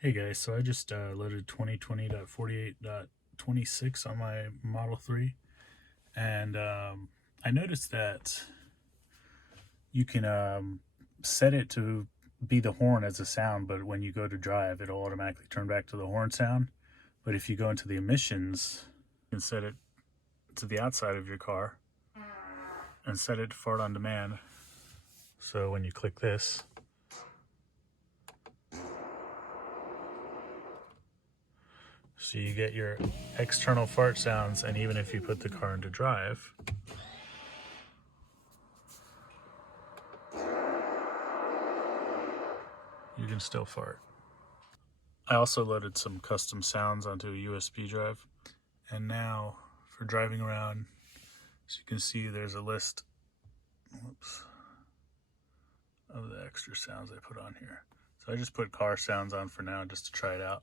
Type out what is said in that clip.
Hey guys, so I just loaded 2020.48.26 on my Model 3, and I noticed that you can set it to be the horn as a sound, but when you go to drive, it'll automatically turn back to the horn sound. But if you go into the emissions, you can set it to the outside of your car and set it to fart on demand. So when you click this, so you get your external fart sounds, and even if you put the car into drive, you can still fart. I also loaded some custom sounds onto a USB drive, and now for driving around, as you can see, there's a list of the extra sounds I put on here. So I just put car sounds on for now just to try it out.